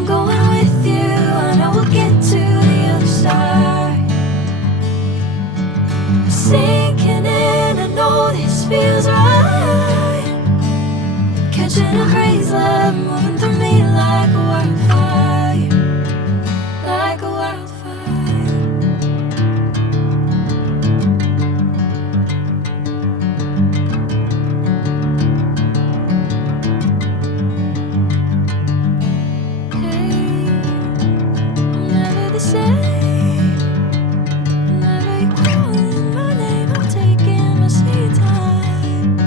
I'm going with you, I know we'll get to the other side. Sinking in, I know this feels right. Catching a crazy love, moving through me like a wildfire, like a wildfire. Hey, I'm never the same. Whenever you're calling my name, I'm taking my sweet time.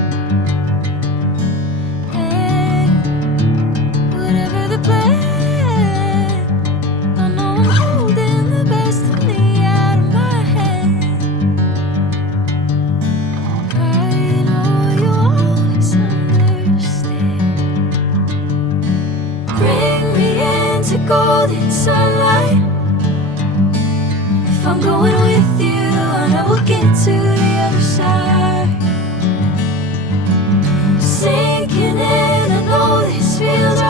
Hey, whatever the plan, I know I'm holding the best of me out of my hand. I know you always understand. Bring me into golden sunlight. If I'm going with you, I know we'll get to the other side. Sinking in, I know this feels